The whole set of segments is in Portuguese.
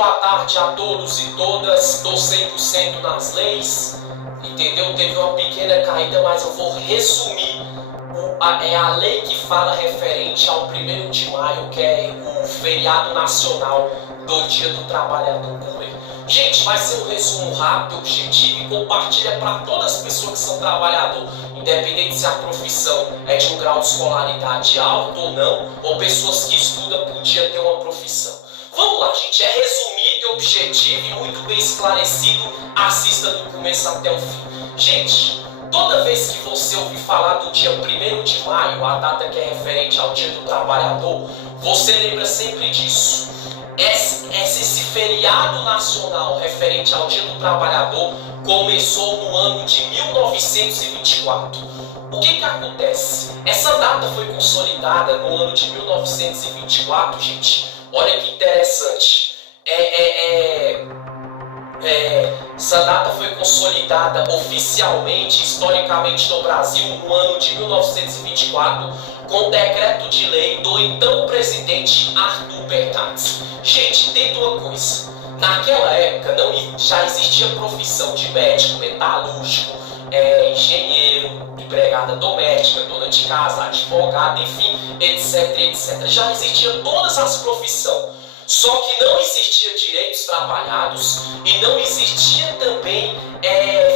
Boa tarde a todos e todas, estou 100% nas leis, entendeu? Teve uma pequena caída, mas eu vou resumir. É a lei que fala referente ao 1º de maio, que é o feriado nacional do Dia do Trabalhador. Gente, vai ser um resumo rápido, objetivo e compartilha para todas as pessoas que são trabalhadores, independente se a profissão é de um grau de escolaridade alto ou não, ou pessoas que estudam podia ter uma profissão. Vamos lá, gente, é resumido, objetivo e muito bem esclarecido, assista do começo até o fim. Gente, toda vez que você ouvir falar do dia 1º de maio, a data que é referente ao Dia do Trabalhador, você lembra sempre disso. Esse feriado nacional referente ao Dia do Trabalhador começou no ano de 1924. O que acontece? Essa data foi consolidada no ano de 1924, gente. Olha que interessante. Essa data foi consolidada oficialmente, historicamente no Brasil, no ano de 1924, com o decreto de lei do então presidente Arthur Bernardes. Gente, entenda uma coisa. Naquela época já existia profissão de médico, metalúrgico, engenheiro, empregada doméstica, dona de casa, advogado, enfim, etc, etc. Já existiam todas as profissões. Só que não existia direitos trabalhados e não existia também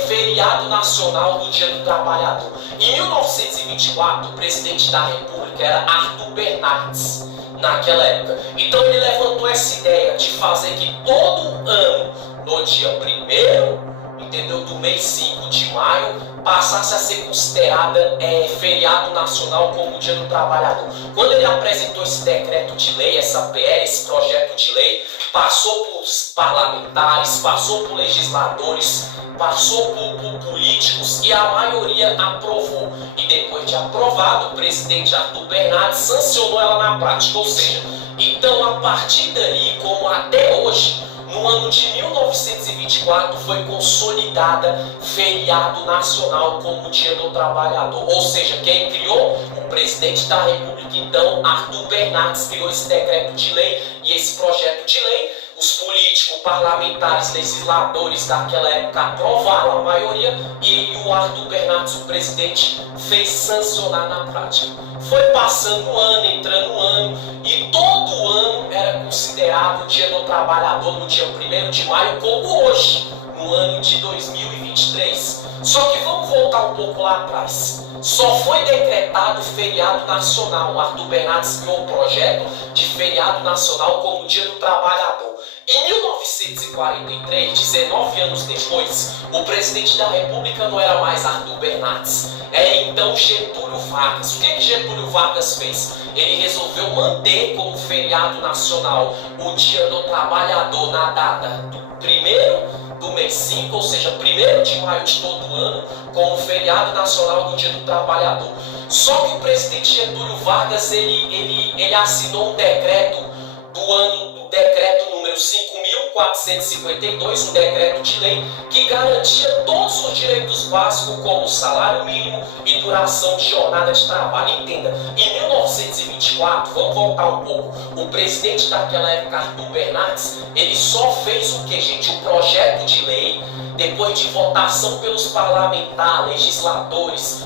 feriado nacional do Dia do Trabalhador. Em 1924, o presidente da República era Arthur Bernardes, naquela época. Então ele levantou essa ideia de fazer que todo ano, no dia 1º, entendeu, do mês 5 de maio, passasse a ser considerada feriado nacional como o Dia do Trabalhador. Quando ele apresentou esse decreto de lei, essa PL, esse projeto de lei, passou por parlamentares, passou por legisladores, passou por políticos e a maioria aprovou. E depois de aprovado, o presidente Arthur Bernardes sancionou ela na prática. Ou seja, então a partir daí, como até hoje, no ano de 1924 foi consolidada feriado nacional como Dia do Trabalhador. Ou seja, quem criou? O presidente da República, então, Arthur Bernardes, criou esse decreto de lei e esse projeto de lei. Os políticos, parlamentares, legisladores daquela época aprovaram a maioria e o Arthur Bernardes, o presidente, fez sancionar na prática. Foi passando o ano, entrando o ano e todo ano era considerado o Dia do Trabalhador no dia 1º de maio, como hoje, no ano de 2023. Só que vamos voltar um pouco lá atrás. Só foi decretado feriado nacional. O Arthur Bernardes criou um projeto de feriado nacional como Dia do Trabalhador. Em 1943, 19 anos depois, o presidente da República não era mais Arthur Bernardes, era então Getúlio Vargas. O que Getúlio Vargas fez? Ele resolveu manter como feriado nacional o Dia do Trabalhador na data do 1º do mês 5, ou seja, 1º de maio de todo ano, como feriado nacional do Dia do Trabalhador. Só que o presidente Getúlio Vargas ele assinou um decreto do decreto número 5.452, um decreto de lei que garantia todos os direitos básicos como salário mínimo e duração de jornada de trabalho. Entenda, em 1924, vamos voltar um pouco, o presidente daquela época, Arthur Bernardes, ele só fez o que, gente? Um projeto de lei, depois de votação pelos parlamentares, legisladores,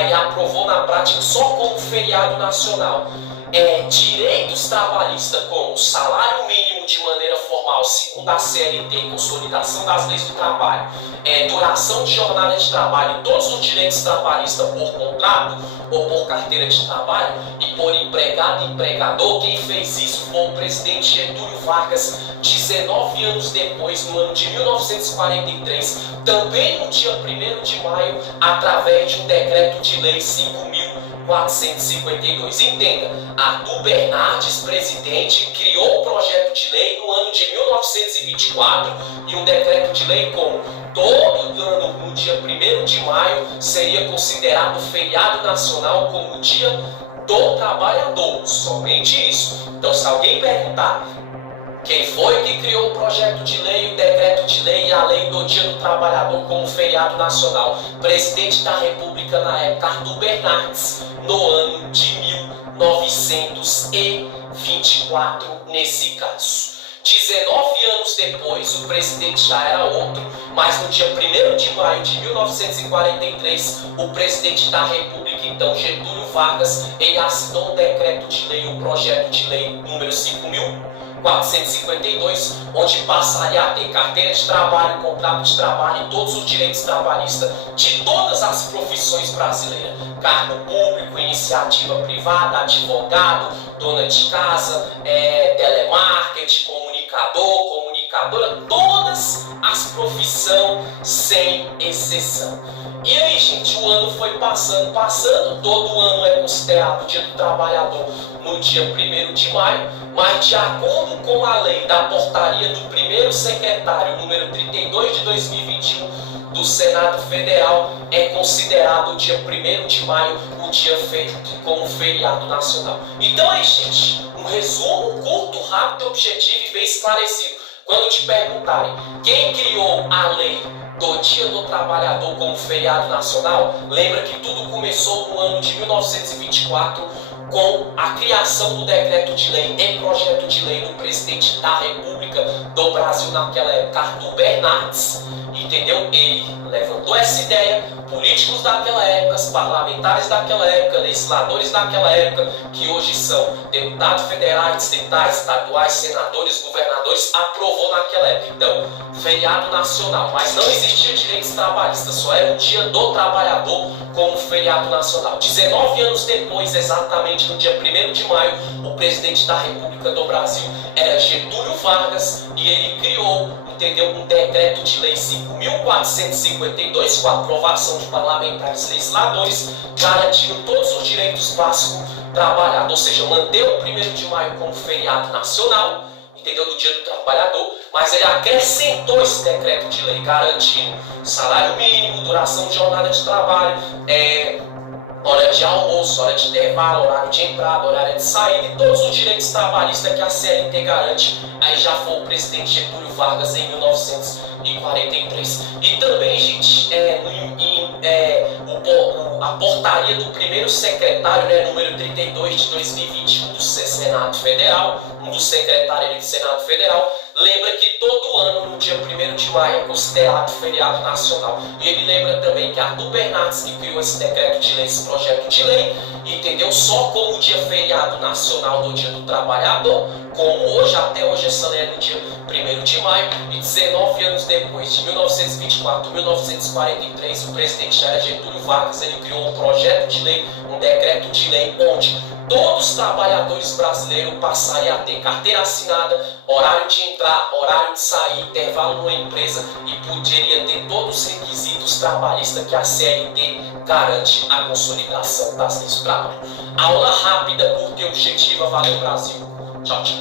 ele aprovou na prática só como feriado nacional. Direitos trabalhistas como salário mínimo de maneira formal, segundo a CLT, consolidação das leis do trabalho, duração de jornada de trabalho e todos os direitos trabalhistas por contrato ou por carteira de trabalho e por empregado e empregador. Quem fez isso foi o presidente Getúlio Vargas, 19 anos depois, no ano de 1943, também no dia 1º de maio, através de um decreto de lei 5.452. Entenda, Arthur Bernardes, presidente, criou o projeto de lei no ano de 1924 e um decreto de lei como todo ano no dia 1º de maio seria considerado feriado nacional como Dia do Trabalhador. Somente isso. Então, se alguém perguntar quem foi que criou o projeto de lei, o decreto de lei e a lei do Dia do Trabalhador como feriado nacional? Presidente da República na época, Arthur Bernardes, no ano de 1924, nesse caso. 19 anos depois, o presidente já era outro, mas no dia 1º de maio de 1943, o presidente da República, então Getúlio Vargas, ele assinou um decreto de lei, um projeto de lei número 5.452, onde passaria a ter carteira de trabalho, contrato de trabalho e todos os direitos trabalhistas de todas as profissões brasileiras. Cargo público, iniciativa privada, advogado, dona de casa, telemarketing, comunicadora, todas as profissões sem exceção. E aí, gente, o ano foi passando, todo ano é considerado o Dia do Trabalhador no dia 1º de maio, mas de acordo com a lei da portaria do primeiro secretário, número 32 de 2021, do Senado Federal, é considerado o dia 1º de maio o dia feito como feriado nacional. Então aí, gente, um resumo curto, rápido, objetivo e bem esclarecido. Quando te perguntarem quem criou a lei do Dia do Trabalhador como feriado nacional, lembra que tudo começou no ano de 1924 com a criação do decreto de lei e projeto de lei do presidente da República do Brasil naquela época, Arthur Bernardes, entendeu? Ele levantou essa ideia, políticos daquela época, parlamentares daquela época, legisladores daquela época, que hoje são deputados federais, deputados estaduais, senadores, governadores, aprovou naquela época. Então, feriado nacional, mas não existia direitos trabalhistas, só era o Dia do Trabalhador como feriado nacional. 19 anos depois, exatamente no dia 1º de maio, o presidente da República do Brasil era Getúlio Vargas e ele criou, entendeu, um decreto de lei 5.452 com a aprovação de parlamentares e legisladores, garantindo todos os direitos básicos trabalhados, ou seja, manter o 1º de maio como feriado nacional, entendeu, do Dia do Trabalhador, mas ele acrescentou esse decreto de lei garantindo salário mínimo, duração de jornada de trabalho, hora de almoço, hora de intervalo, horário de entrada, horário de saída e todos os direitos trabalhistas que a CLT garante. Aí já foi o presidente Getúlio Vargas em 1943. E também, gente, a portaria do primeiro secretário, né, número 32 de 2021 do Senado Federal, um dos secretários do Senado Federal, lembra que todo ano, no dia 1º de maio, é considerado feriado nacional. E ele lembra também que Arthur Bernardes, que criou esse decreto de lei, esse projeto de lei, entendeu? Só como dia feriado nacional do Dia do Trabalhador, como hoje, até hoje, essa lei é no dia 1º de maio, e 19 anos depois, de 1924 a 1943, o presidente já era Getúlio Vargas, ele criou um projeto de lei, um decreto de lei, onde todos os trabalhadores brasileiros passariam a ter carteira assinada, horário de entrar, horário de sair, intervalo numa empresa e poderia ter todos os requisitos trabalhistas que a CLT garante a consolidação das leis do trabalho. Aula rápida, curta e objetiva. Valeu, Brasil. Tchau, tchau.